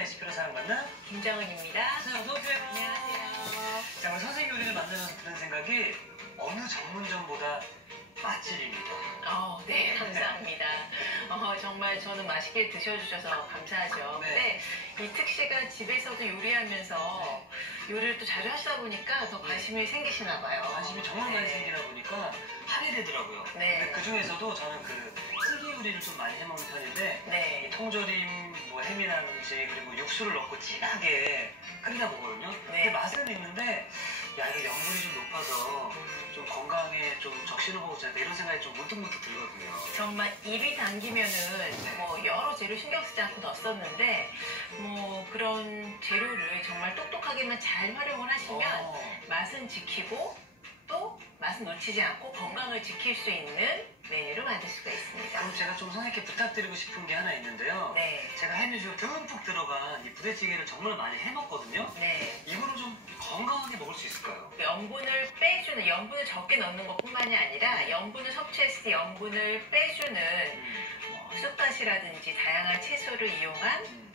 레시피로 사랑받는 김정은입니다. 어서 오세요. 안녕하세요. 자, 우리 선생님 요리를 만나면서 드는 생각이 어느 전문점보다 맛집입니다. 네, 감사합니다. 정말 저는 맛있게 드셔주셔서 감사하죠. 네. 근데 이특 씨가 집에서도 요리하면서 요리를 또 자주 하시다 보니까 더 관심이 생기시나 봐요. 관심이 정말 많이 생기다 보니까 하게 되더라고요. 네. 그 중에서도 저는 그 찌개 요리를 좀 많이 해먹는 편인데 네. 이 통조림, 뭐 햄이나 음식 그리고 육수를 넣고 진하게 끓이다 먹거든요. 근데 맛은 있는데 야, 이거 염분이 좀 높아서 좀 건강에 좀 적신호 보고 있다 이런 생각이 좀 문득문득 들거든요. 정말 입이 당기면은 뭐 여러 재료 신경 쓰지 않고 넣었었는데 뭐 그런 재료를 정말 똑똑하게만 잘 활용을 하시면 맛은 지키고 또 맛은 놓치지 않고 건강을 지킬 수 있는 메뉴를 만들 수가 있습니다. 그럼 제가 좀 선생님께 부탁드리고 싶은 게 하나 있는데요. 네. 제가 햄유지가 듬뿍 들어간 이 부대찌개를 정말 많이 해먹거든요. 네. 이거를 좀 건강하게 먹을 수 있을까요? 염분을 빼주는, 염분을 적게 넣는 것뿐만이 아니라 염분을 섭취했을 때 염분을 빼주는 쑥갓이라든지 다양한 채소를 이용한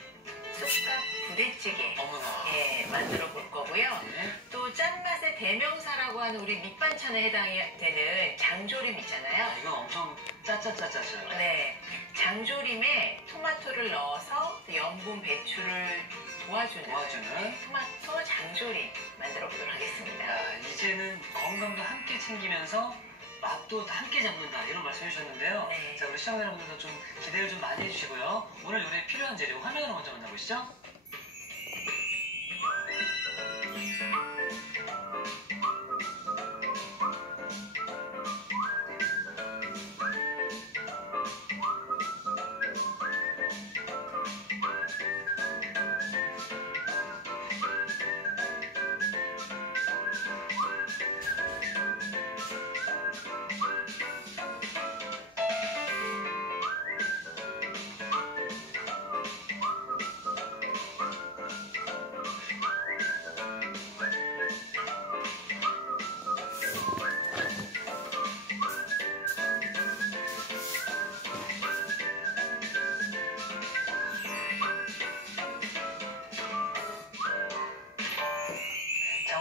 쑥갓 부대찌개 어머나. 만들어 볼 거고요. 네. 또 짠맛의 대명사라고 하는 우리 밑반찬에 해당이 되는 장조림 있잖아요. 이건 엄청 짜짜짜짜죠. 네, 장조림에 토마토를 넣어서 염분 배출을 도와주는 토마토 장조림 만들어 보도록 하겠습니다. 야, 이제는 건강도 함께 챙기면서 맛도 함께 잡는다 이런 말씀 해주셨는데요. 네. 자, 우리 시청자 여러분들도 좀 기대를 좀 많이 해주시고요. 오늘 요리에 필요한 재료 화면으로 먼저 만나보시죠.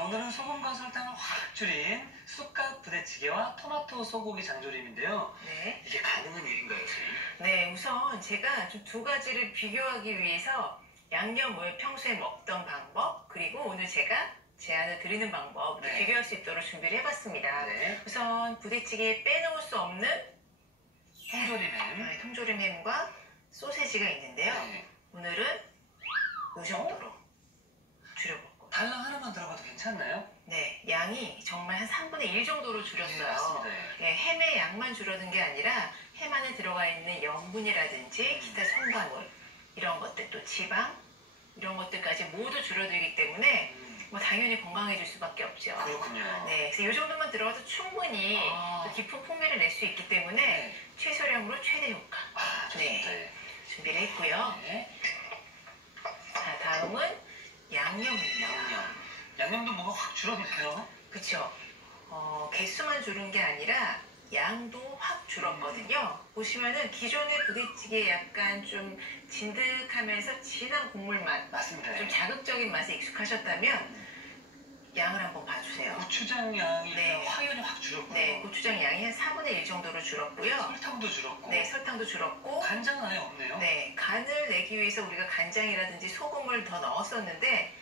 오늘은 소금과 설탕을 확 줄인 쑥갓 부대찌개와 토마토 소고기 장조림인데요. 네. 이게 가능한 일인가요, 선생님? 네, 우선 제가 좀 두 가지를 비교하기 위해서 양념을 평소에 먹던 방법, 그리고 오늘 제가 제안을 드리는 방법, 비교할 수 있도록 준비를 해봤습니다. 네. 우선 부대찌개에 빼놓을 수 없는 통조림 햄. 통조림 햄과 소세지가 있는데요. 네. 오늘은 이 정도로 줄여볼 거예요. 달랑 하나만 들어가도 괜찮나요? 네, 양이 정말 한 3분의 1 정도로 줄였어요. 네, 맞습니다. 네, 햄의 양만 줄어든 게 아니라 햄 안에 들어가 있는 염분이라든지 기타 첨가물, 이런 것들, 또 지방, 이런 것들까지 모두 줄어들기 때문에 뭐 당연히 건강해질 수밖에 없죠. 그렇군요. 네, 그래서 이 정도만 들어가도 충분히 또 깊은 풍미를 낼 수 있기 때문에 최소량으로 최대 효과. 좋습니다. 준비를 했고요. 네. 자, 다음은 양념입니다. 양념도 뭐가 확 줄었네요. 그쵸. 개수만 줄은 게 아니라 양도 확 줄었거든요. 보시면은 기존의 부대찌개 약간 좀 진득하면서 진한 국물 맛, 맞습니다. 좀 자극적인 맛에 익숙하셨다면 양을 한번 봐주세요. 고추장 양이 확연히 확 줄었고요. 네, 고추장 양이 한 4분의 1 정도로 줄었고요. 설탕도 줄었고. 네, 설탕도 줄었고. 간장은 아예 없네요. 네, 간을 내기 위해서 우리가 간장이라든지 소금을 더 넣었었는데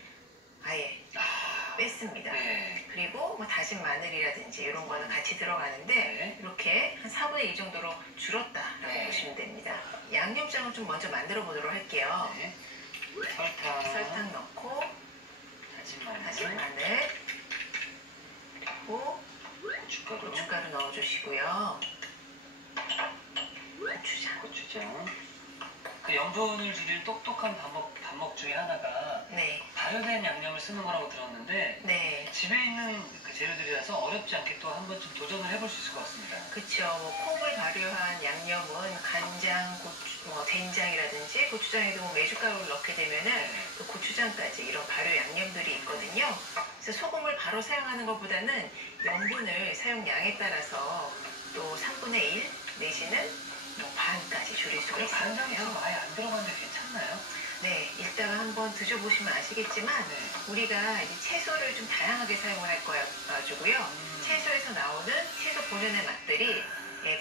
아예 뺐습니다. 네. 그리고 뭐 다진 마늘이라든지 이런 거는 같이 들어가는데 이렇게 한 4분의 1 정도로 줄었다라고 보시면 됩니다. 양념장을 좀 먼저 만들어 보도록 할게요. 네. 설탕 넣고 다진 마늘 그리고 고춧가루 넣어주시고요. 고추장. 그 염분을 줄일 똑똑한 방법 중에 하나가 발효된 양념을 쓰는 거라고 들었는데 집에 있는 그 재료들이라서 어렵지 않게 또 한 번쯤 도전을 해볼 수 있을 것 같습니다. 그렇죠. 콩을 발효한 양념은 간장, 된장이라든지 고추장에도 메주가루를 넣게 되면은 그 고추장까지 이런 발효 양념들이 있거든요. 그래서 소금을 바로 사용하는 것보다는 염분을 사용량에 따라서 또 3분의 1 내지는 반까지 줄일 수가 있어요. 간장이 아예 안 들어가는데 괜찮나요? 네, 이따가 한번 드셔보시면 아시겠지만 우리가 이제 채소를 좀 다양하게 사용을 할 거야 가지고요. 채소에서 나오는 채소 본연의 맛들이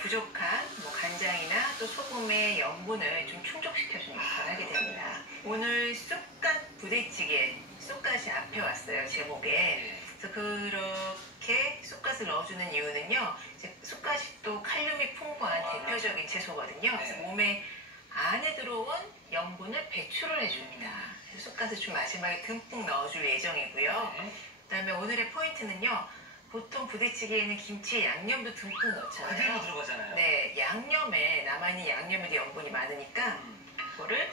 부족한 뭐 간장이나 또 소금의 염분을 좀 충족시켜주는 역할을 하게 됩니다. 오늘 쑥갓 부대찌개, 쑥갓이 앞에 왔어요, 제목에. 그래서 그렇게 쑥갓을 넣어주는 이유는요, 이제 쑥갓이 또 칼륨이 풍부한 대표적인 채소거든요. 그래서 몸에 안에 들어온 염분을 배출을 해줍니다. 그래서 쑥갓을 좀 마지막에 듬뿍 넣어줄 예정이고요. 그다음에 오늘의 포인트는요, 보통 부대찌개에는 김치에 양념도 듬뿍 넣잖아요. 그대로 들어가잖아요. 네, 양념에 남아있는 양념에 염분이 많으니까 그거를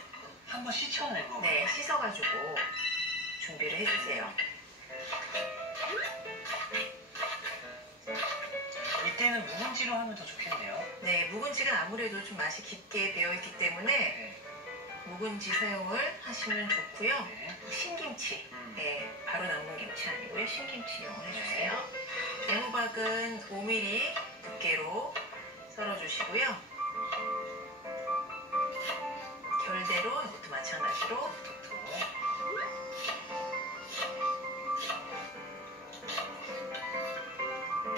한번 씻어낸 거. 네, 씻어가지고 준비를 해주세요. 이때는 묵은지로 하면 더 좋겠네요. 네, 묵은지가 아무래도 좀 맛이 깊게 배어있기 때문에 묵은지 사용을 하시면 좋고요. 신김치, 바로 남은 김치 아니고요. 신김치 이용을 해주세요. 애호박은 5mm 두께로 썰어주시고요. 결대로 이것도 마찬가지로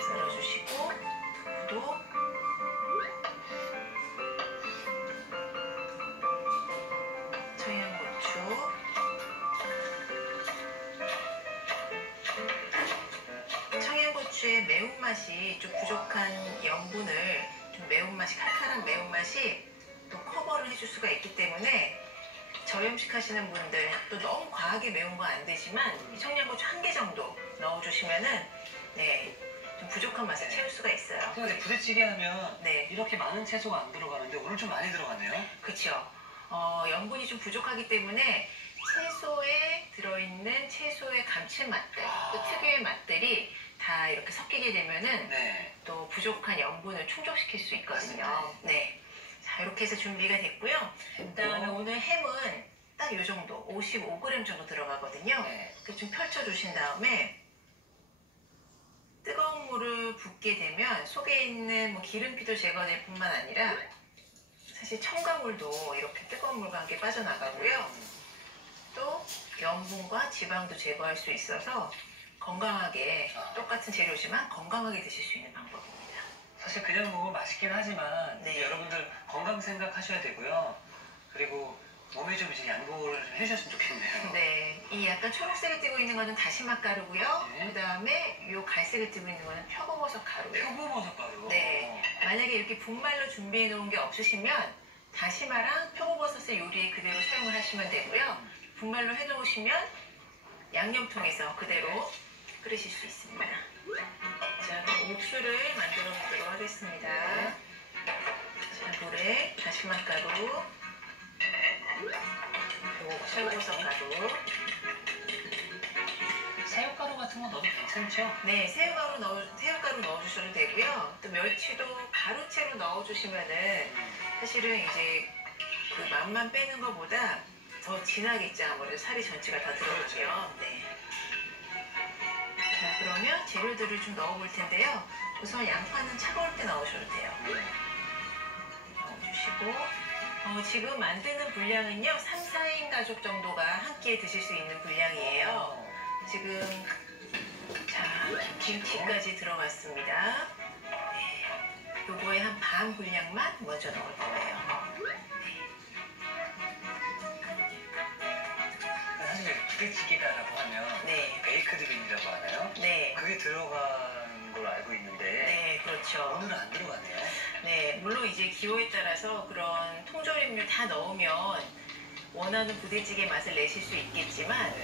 썰어주시고, 두부도 청양고추, 청양고추의 매운맛이 좀 부족한 염분을 좀 매운맛이, 칼칼한 매운맛이 또 커버를 해줄 수가 있기 때문에 저염식 하시는 분들, 또 너무 과하게 매운 거 안 되지만 청양고추 1개 정도 넣어주시면은 좀 부족한 맛을 채울 수가 있어요. 근데 부대찌개 하면 이렇게 많은 채소가 안 들어가는데 오늘 좀 많이 들어가네요. 그렇죠. 염분이 좀 부족하기 때문에 채소에 들어있는 채소의 감칠맛들, 또 특유의 맛들이 다 이렇게 섞이게 되면은 또 부족한 염분을 충족시킬 수 있거든요. 맞습니다. 네. 자, 이렇게 해서 준비가 됐고요. 그다음에 오늘 햄은 딱 이 정도, 55g 정도 들어가거든요. 이렇게 좀 펼쳐주신 다음에 뜨거운 물을 붓게 되면 속에 있는 뭐 기름기도 제거될 뿐만 아니라 사실 첨가물도 이렇게 뜨거운 물과 함께 빠져나가고요. 또 염분과 지방도 제거할 수 있어서 건강하게, 똑같은 재료지만 건강하게 드실 수 있는 방법입니다. 사실 그냥 먹으면 맛있긴 하지만 이제 여러분들 건강 생각하셔야 되고요. 그리고 몸에 좀 이제 양보를 좀 해주셨으면 좋겠네요. 네, 이 약간 초록색을 띠고 있는 거는 다시마 가루고요. 그 다음에 이 갈색을 띠고 있는 거는 표고버섯 가루예요. 표고버섯 가루. 네, 만약에 이렇게 분말로 준비해 놓은 게 없으시면 다시마랑 표고버섯을 요리에 그대로 사용을 하시면 되고요. 분말로 해 놓으시면 양념통에서 그대로 끓이실 수 있습니다. 자, 그럼 육수를 만들어 보도록 하겠습니다. 자, 물에 다시마 가루, 표고버섯 가루, 새우가루 같은 거 넣어도 괜찮죠? 네, 새우가루 넣어주셔도 되고요. 또 멸치도 가루채로 넣어주시면은 사실은 이제 그 맛만 빼는 것보다 더 진하겠죠. 아무래도 살이 전체가 다 들어가면. 네. 자, 그러면 재료들을 좀 넣어볼 텐데요. 우선 양파는 차가울 때 넣으셔도 돼요. 넣어주시고, 지금 만드는 분량은요, 3, 4인 가족 정도가 한 끼에 드실 수 있는 분량이에요. 지금 자, 김치까지 들어갔습니다. 네. 요거에 한 반 분량만 먼저 넣을 거예요. 사실 부대찌개다라고 하면 베이크드 빈이라고 하나요? 네. 그게 들어간 걸로 알고 있는데 네, 그렇죠. 오늘은 안 들어가네요. 네, 물론 이제 기호에 따라서 그런 통조림류 다 넣으면 원하는 부대찌개 맛을 내실 수 있겠지만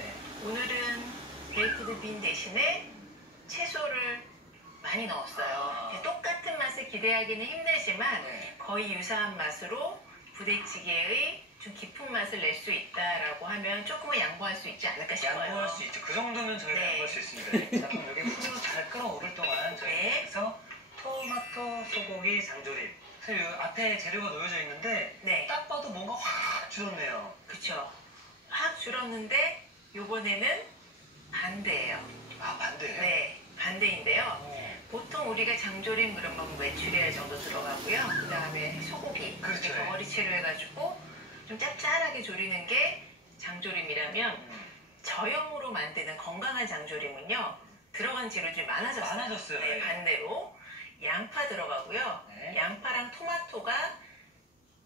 오늘은 베이크드 빈 대신에 채소를 많이 넣었어요. 똑같은 맛을 기대하기는 힘들지만 거의 유사한 맛으로 부대찌개의 좀 깊은 맛을 낼 수 있다라고 하면 조금은 양보할 수 있지 않을까 싶어요. 양보할 수 있죠. 그 정도면 저희가 양보할 수 있습니다. 자, 그럼 여기 불을 잘 끓어오를 동안 저희가 토마토 소고기 장조림. 사실 여기 앞에 재료가 놓여져 있는데 딱 봐도 뭔가 확 줄었네요. 그쵸. 확 줄었는데 요번에는 반대예요. 아, 반대예요? 네, 반대인데요. 보통 우리가 장조림 그러면 메추리알 정도 들어가고요. 그 다음에 소고기, 덩어리채로 해가지고 좀 짭짤하게 조리는 게 장조림이라면 저염으로 만드는 건강한 장조림은요. 들어간 재료들이 많아졌어요. 네, 반대로 양파 들어가고요. 네. 양파랑 토마토가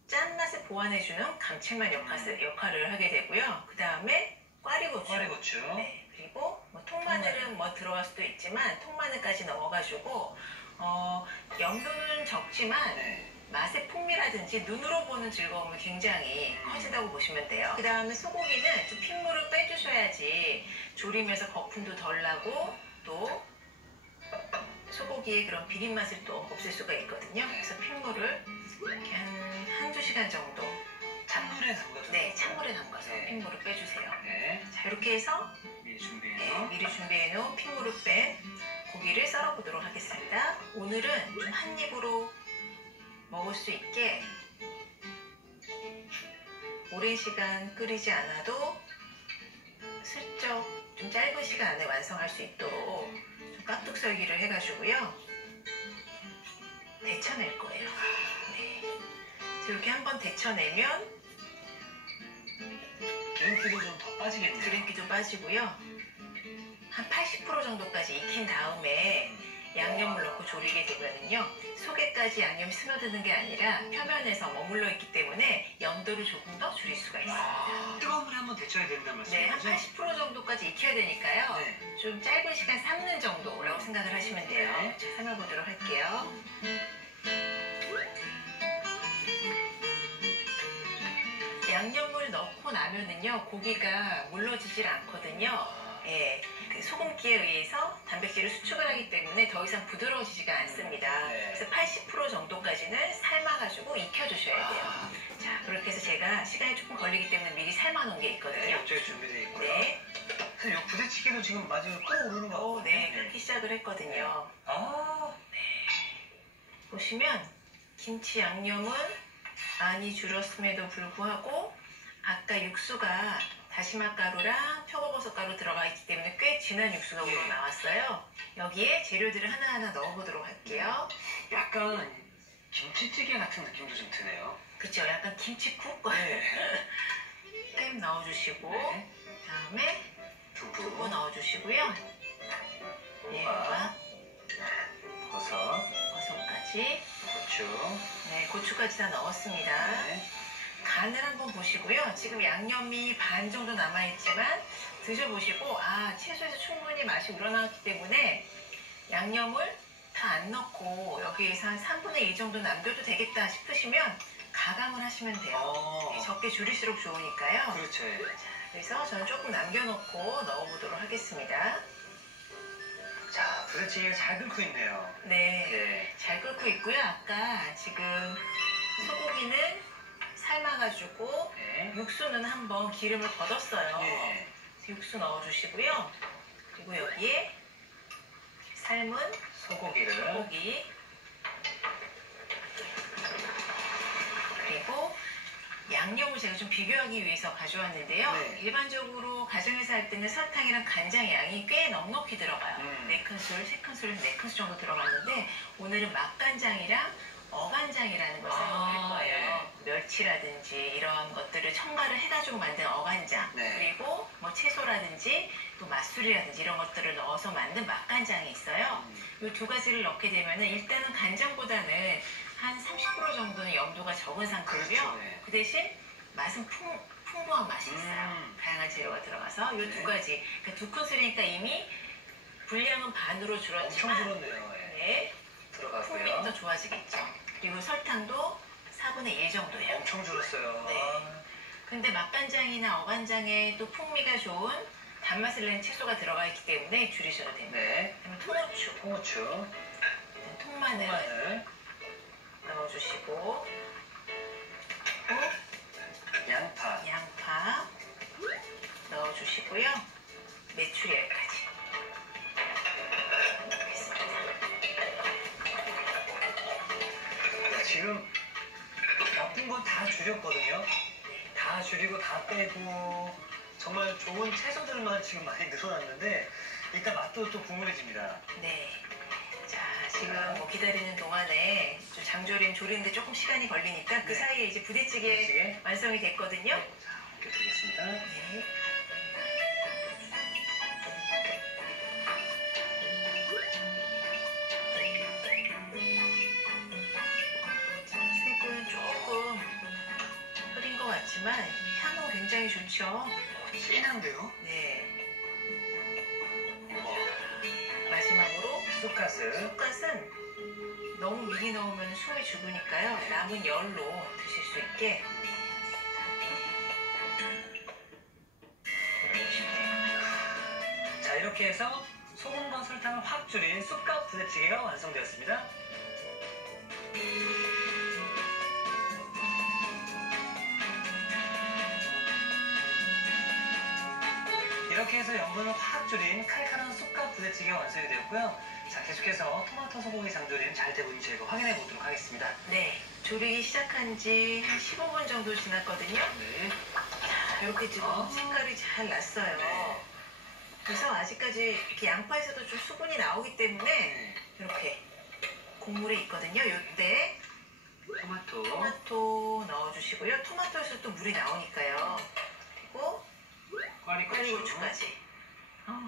짠맛을 보완해주는 감칠맛 역할을 하게 되고요. 그 다음에 꽈리고추. 네, 그리고 뭐 통마늘은 뭐 들어갈 수도 있지만 통마늘까지 넣어가지고 염도는 적지만 네. 맛의 풍미라든지 눈으로 보는 즐거움이 굉장히 커진다고 보시면 돼요. 그 다음에 소고기는 좀 핏물을 빼주셔야지 조림에서 거품도 덜 나고 또 소고기의 그런 비린맛을 또 없앨 수가 있거든요. 그래서 핏물을 이렇게 한두 시간 정도 찬물에 담가서? 네, 찬물에 담가서 네. 핏물을 빼주세요. 네. 자, 이렇게 해서 미리 준비해서 미리 준비해놓은 핏물을 뺀 고기를 썰어보도록 하겠습니다. 오늘은 좀 한 입으로 먹을 수 있게 오랜 시간 끓이지 않아도 슬쩍 좀 짧은 시간 안에 완성할 수 있도록 좀 깍둑 썰기를 해가지고요. 데쳐낼 거예요. 네. 이렇게 한번 데쳐내면 기름기도 좀 더 빠지겠네요. 기름기도 빠지고요. 한 80% 정도까지 익힌 다음에 양념을 넣고 조리게 되면은요. 속에까지 양념이 스며드는 게 아니라 표면에서 머물러 있기 때문에 염도를 조금 더 줄일 수가 있습니다. 뜨거운 물에 한번 데쳐야 된다는 네, 한 말씀이죠? 80% 정도까지 익혀야 되니까요. 네. 좀 짧은 시간 삶는 정도라고 생각을 하시면 돼요. 네. 자, 삶아보도록 할게요. 양념을 넣고 나면은요, 고기가 물러지질 않거든요. 예, 그 소금기에 의해서 단백질을 수축을 하기 때문에 더 이상 부드러워지지가 않습니다. 네. 그래서 80% 정도까지는 삶아가지고 익혀주셔야 돼요. 자, 그렇게 해서 제가 시간이 조금 걸리기 때문에 미리 삶아놓은 게 네, 있거든요. 이쪽에 준비되어 있고요. 네. 선생님, 이 부대찌개도 지금 마지막에 끓어오르는 거 같아요. 네, 끓기 시작을 했거든요. 보시면 김치 양념은 많이 줄었음에도 불구하고 아까 육수가 다시마 가루랑 표고버섯 가루 들어가 있기 때문에 꽤 진한 육수가 우러 나왔어요. 여기에 재료들을 하나하나 넣어보도록 할게요. 약간 김치찌개 같은 느낌도 좀 드네요. 그쵸? 약간 김치국? 네. 햄 넣어주시고 네. 그다음에 두부 두부, 넣어주시고요. 버섯까지 고추. 네, 고추까지 다 넣었습니다. 네. 간을 한번 보시고요. 지금 양념이 반 정도 남아있지만 드셔보시고 채소에서 충분히 맛이 우러나왔기 때문에 양념을 다 안 넣고 여기에서 한 3분의 1 정도 남겨도 되겠다 싶으시면 가감을 하시면 돼요. 네, 적게 줄일수록 좋으니까요. 그렇죠. 그래서 저는 조금 남겨놓고 넣어보도록 하겠습니다. 자, 부대찌개가 잘 끓고 있네요. 네, 네. 잘 끓고 있고요. 아까 지금 소고기는 삶아가지고 네. 육수는 한번 기름을 걷었어요. 네. 육수 넣어주시고요. 그리고 여기에 삶은 소고기 그리고 양념을 제가 좀 비교하기 위해서 가져왔는데요. 네. 일반적으로 가정에서 할 때는 설탕이랑 간장 양이 꽤 넉넉히 들어가요. 4큰술, 3큰술, 4큰술 정도 들어갔는데 오늘은 맛간장이랑 어간장이라는 걸 사용할 거예요. 멸치라든지 이런 것들을 첨가를 해가지고 만든 어간장 네. 그리고 뭐 채소라든지 또 맛술이라든지 이런 것들을 넣어서 만든 맛간장이 있어요. 이 두 가지를 넣게 되면은 일단은 간장보다는 한 30% 정도는 염도가 적은 상태고요. 그렇죠, 네. 그 대신 맛은 풍부한 맛이 있어요. 다양한 재료가 들어가서 이 두 가지, 그러니까 2큰술이니까 이미 분량은 반으로 줄었지만 엄청 줄었네요. 네, 들어가고요. 풍미는 더 좋아지겠죠. 그리고 설탕도 4분의 1 정도예요. 엄청 줄었어요. 네. 근데 맛간장이나 어간장에 또 풍미가 좋은 단맛을 내는 채소가 들어가 있기 때문에 줄이셔도 됩니다. 네. 그다음에 고추, 통마늘 넣어주시고 양파 넣어주시고요. 메추리알까지 넣겠습니다. 지금 나쁜 건 다 줄였거든요. 다 줄이고 다 빼고 정말 좋은 채소들만 지금 많이 늘어났는데 일단 맛도 또 궁금해집니다. 네. 자, 지금 뭐 기다리는 동안에 좀 장조림 조리는데 조금 시간이 걸리니까 그 네. 사이에 이제 부대찌개 부대찌개? 완성이 됐거든요. 자, 옮겨드리겠습니다. 넣겠습니다. 네. 색은 조금 흐린 것 같지만 향은 굉장히 좋죠. 진한데요? 네. 마지막으로 쑥갓을. 쑥갓은 너무 미리 넣으면 숨이 죽으니까요. 남은 열로 드실 수 있게 넣으시면 돼요. 자, 이렇게 해서 소금과 설탕을 확 줄인 쑥갓 부대찌개가 완성되었습니다. 이렇게 해서 염분을 확 줄인 칼칼한 쑥갓 부대찌개가 완성이 되었고요. 자, 계속해서 토마토 소고기 장조림 잘 되고 있는지 저희가 확인해 보도록 하겠습니다. 네, 조리기 시작한 지 한 15분 정도 지났거든요. 네. 자, 이렇게 지금 색깔이 잘 났어요. 네. 그래서 아직까지 이렇게 양파에서도 좀 수분이 나오기 때문에 이렇게 국물이 있거든요. 이때 토마토 넣어주시고요. 토마토에서 또 물이 나오니까요. 그리고 꽈리고추까지.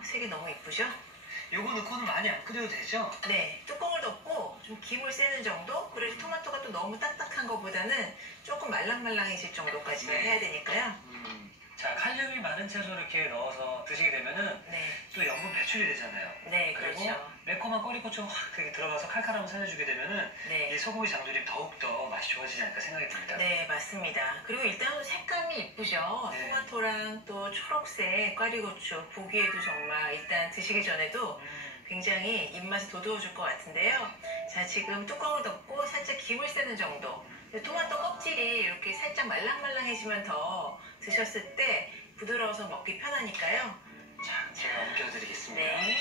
색이 너무 이쁘죠? 요거 넣고는 많이 안 끓여도 되죠? 네, 뚜껑을 덮고 좀 김을 쐬는 정도? 그래서 토마토가 또 너무 딱딱한 것보다는 조금 말랑말랑해질 정도까지 네. 해야 되니까요. 자, 칼륨이 많은 채소 이렇게 넣어서 드시게 되면은 네, 또 염분 배출이 되잖아요. 네, 그리고 그렇죠. 매콤한 꽈리고추가 확 되게 들어가서 칼칼함을 살려주게 되면은 네. 이 소고기 장조림 더욱더 맛이 좋아지지 않을까 생각이 듭니다. 네, 맞습니다. 그리고 일단 색감이 이쁘죠? 네. 토마토랑 또 초록색 꽈리고추 보기에도 정말 일단 드시기 전에도 굉장히 입맛을 돋워줄 것 같은데요. 자, 지금 뚜껑을 덮고 살짝 김을 쐬는 정도. 토마토 껍질이 이렇게 살짝 말랑말랑해지면 더 드셨을 때 부드러워서 먹기 편하니까요. 자, 제가 옮겨드리겠습니다. 네.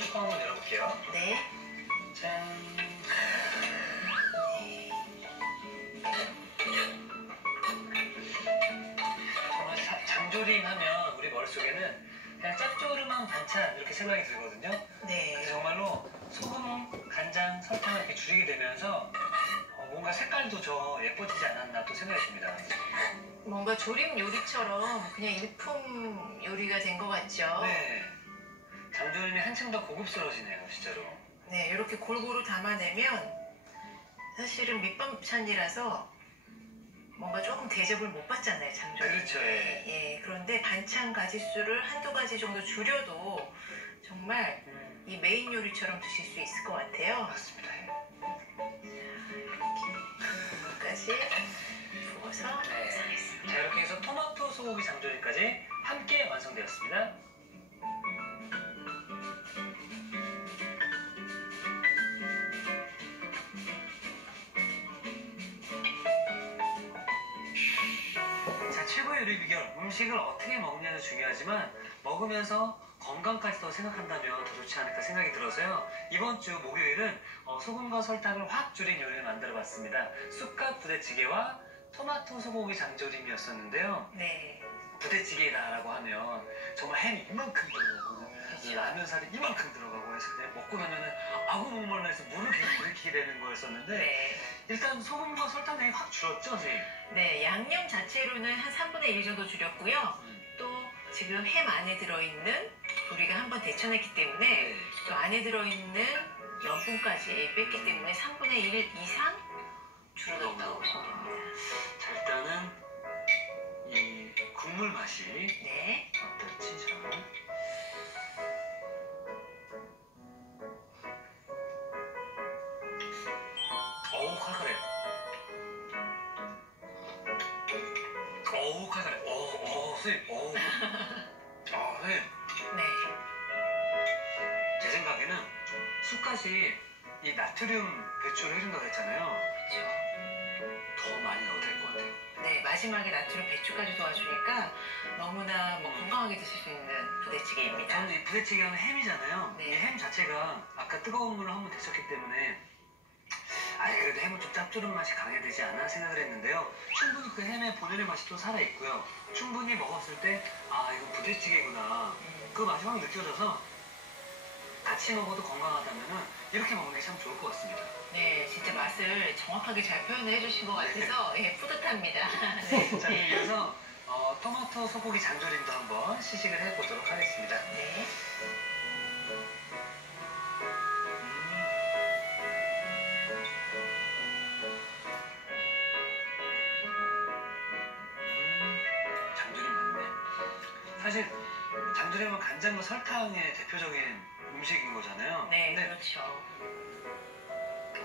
뚜껑 한번 열어볼게요. 네. 짠. 정말 장조림 하면 우리 머릿속에는 그냥 짭조름한 반찬 이렇게 생각이 들거든요. 네. 정말로 소금, 간장, 설탕을 이렇게 줄이게 되면서 뭔가 색깔도 더 예뻐지지 않았나 또 생각이 듭니다. 뭔가 조림 요리처럼 그냥 일품 요리가 된 것 같죠? 네. 장조림이 한층 더 고급스러워지네요, 진짜로. 네, 이렇게 골고루 담아내면 사실은 밑반찬이라서 뭔가 조금 대접을 못 받잖아요, 장조림. 그렇죠, 예. 예, 그런데 반찬 가지수를 한두 가지 정도 줄여도 정말 이 메인 요리처럼 드실 수 있을 것 같아요. 맞습니다. 예. 국물까지 부어서 네. 싸겠습니다. 자, 이렇게 해서 토마토 소고기 장조림까지 함께 완성되었습니다. 자, 최고의 요리 비결. 음식을 어떻게 먹느냐도 중요하지만 먹으면서 건강까지 더 생각한다면 더 좋지 않을까 생각이 들어서요. 이번 주 목요일은 소금과 설탕을 확 줄인 요리를 만들어봤습니다. 쑥갓 부대찌개와 토마토 소고기 장조림이었었는데요. 네. 부대찌개라고 하면 정말 햄이 이만큼 들어가고 라면살이 이만큼 들어가고 해서 그냥 먹고 나면은 아구 목말라 해서 물을 들이키게 되는 거였었는데 네. 일단 소금과 설탕량이 확 줄었죠, 선생님? 네, 양념 자체로는 한 3분의 1 정도 줄였고요. 또 지금 햄 안에 들어있는 우리가 한번 데쳐냈기 때문에 또 안에 들어있는 염분까지 뺐기 때문에 3분의 1 이상 줄어들었다고 보시면 됩니다. 자, 일단은 이 국물 맛이 네. 어떨지 자. 어우, 칼칼해. 어우, 칼칼해. 선생님. 선생님. 네. 제 생각에는 쑥갓이 이 나트륨 배출을 해준다고 했잖아요. 그렇죠. 더 많이 넣어도 될 것 같아요. 네, 마지막에 나트륨 배출까지 도와주니까 너무나 건강하게 드실 수 있는 부대찌개입니다. 저는 이 부대찌개 하면 햄이잖아요. 네. 이 햄 자체가 아까 뜨거운 물을 한번 데쳤기 때문에 그래도 햄은 좀 짭조름 맛이 강해야 되지 않나 생각을 했는데요. 충분히 그 햄의 본연의 맛이 또 살아있고요. 충분히 먹었을 때 이건 부대찌개구나. 그 맛이 확 느껴져서 같이 먹어도 건강하다면은 이렇게 먹는 게 참 좋을 것 같습니다. 네, 진짜 맛을 정확하게 잘 표현을 해주신 것 같아서 예, 뿌듯합니다. 네. 자, 그래서 토마토 소고기 장조림도 한번 시식을 해보도록 하겠습니다. 네. 장조림 맞네. 사실 장조림은 간장과 설탕의 대표적인 음식인 거잖아요. 네, 근데 그렇죠.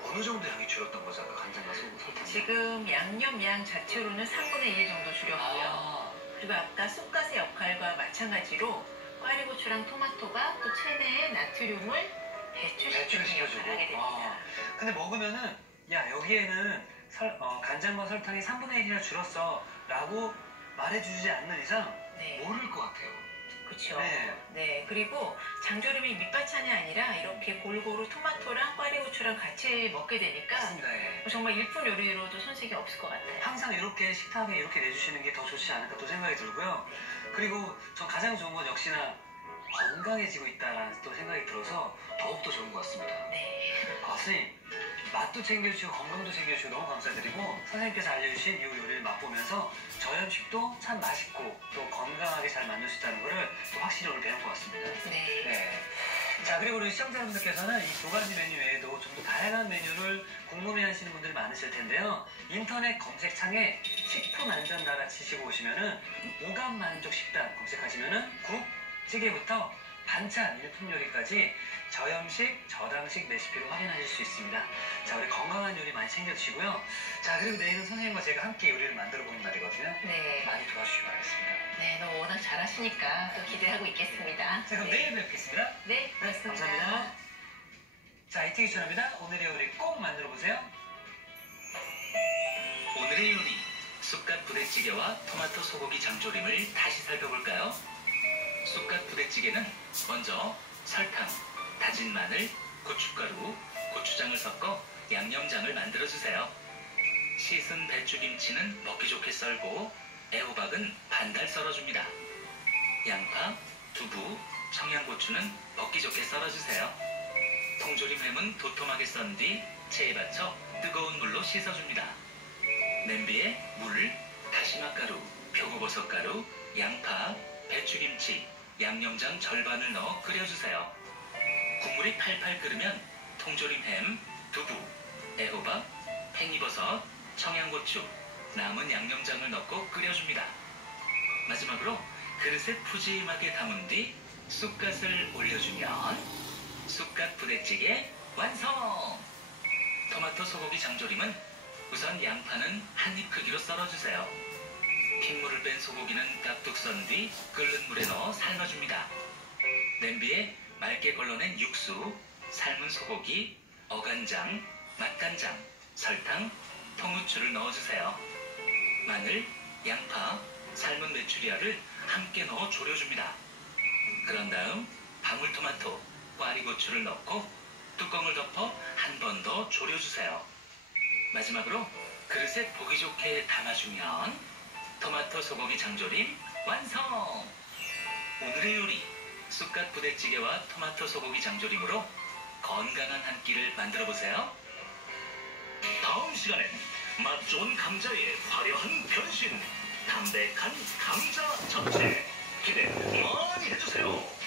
어느 정도 양이 줄었던 거죠? 그 간장과 설탕. 지금 양념 양 자체로는 3분의 1 정도 줄였고요. 그리고 아까 쑥갓의 역할과 마찬가지로 꽈리고추랑 토마토가 또 체내에 나트륨을 배출시키는 역할을 하게 됩니다. 근데 먹으면은 야 여기에는 간장과 설탕이 3분의 1이나 줄었어 라고 말해주지 않는 이상 네. 모를 것 같아요. 그렇죠. 네. 네. 그리고 장조림이 밑반찬이 아니라 이렇게 골고루 토마토랑 꽈리고추랑 같이 먹게 되니까 맞습니다. 예. 정말 일품 요리로도 손색이 없을 것 같아요. 항상 이렇게 식탁에 이렇게 내주시는 게 더 좋지 않을까 또 생각이 들고요. 그리고 전 가장 좋은 건 역시나 건강해지고 있다라는 또 생각이 들어서 더욱더 좋은 것 같습니다. 네. 선생님, 맛도 챙겨주시고 건강도 챙겨주시고 너무 감사드리고 선생님께서 알려주신 이 요리를 맛보면서 저염식도 참 맛있고 또 건강하게 잘 만들 수 있다는 거를 또 확실히 오늘 배운 것 같습니다. 네. 네. 자, 그리고 우리 시청자분들께서는 이 두 가지 메뉴 외에도 좀 더 다양한 메뉴를 궁금해하시는 분들이 많으실 텐데요. 인터넷 검색창에 식품 안전나라 치시고 오시면은 오감 만족 식단 검색하시면은 국, 찌개부터 반찬, 일품 요리까지 저염식, 저당식 레시피로 확인하실 수 있습니다. 자, 우리 건강한 요리 많이 챙겨 드시고요. 자, 그리고 내일은 선생님과 제가 함께 요리를 만들어 보는 날이거든요. 네. 많이 도와주시기 바라겠습니다. 네, 너무 워낙 잘하시니까 또 기대하고 있겠습니다. 자, 그럼 네. 내일 뵙겠습니다. 네, 그렇습니다. 감사합니다. 자, 이태기 추천합니다. 오늘의 요리 꼭 만들어 보세요. 오늘의 요리 쑥갓 부대찌개와 토마토 소고기 장조림을 다시 살펴볼까요? 쑥갓 부대찌개는 먼저 설탕, 다진 마늘, 고춧가루, 고추장을 섞어 양념장을 만들어주세요. 씻은 배추김치는 먹기 좋게 썰고 애호박은 반달 썰어줍니다. 양파, 두부, 청양고추는 먹기 좋게 썰어주세요. 통조림햄은 도톰하게 썬 뒤 체에 받쳐 뜨거운 물로 씻어줍니다. 냄비에 물, 다시마가루, 표고버섯가루, 양파, 배추김치, 양념장 절반을 넣어 끓여주세요. 국물이 팔팔 끓으면 통조림햄, 두부, 애호박, 팽이버섯, 청양고추, 남은 양념장을 넣고 끓여줍니다. 마지막으로 그릇에 푸짐하게 담은 뒤 쑥갓을 올려주면 쑥갓 부대찌개 완성! 토마토 소고기 장조림은 우선 양파는 한 입 크기로 썰어주세요. 핏물을 뺀 소고기는 깍둑 썬 뒤 끓는 물에 넣어 삶아줍니다. 냄비에 맑게 걸러낸 육수, 삶은 소고기, 어간장, 맛간장, 설탕, 통후추를 넣어주세요. 마늘, 양파, 삶은 메추리알을 함께 넣어 졸여줍니다. 그런 다음 방울토마토, 꽈리고추를 넣고 뚜껑을 덮어 한 번 더 졸여주세요. 마지막으로 그릇에 보기 좋게 담아주면 토마토 소고기 장조림 완성! 오늘의 요리 쑥갓 부대찌개와 토마토 소고기 장조림으로 건강한 한 끼를 만들어보세요. 다음 시간엔 맛 좋은 감자의 화려한 변신, 담백한 감자 잡채 기대 많이 해주세요.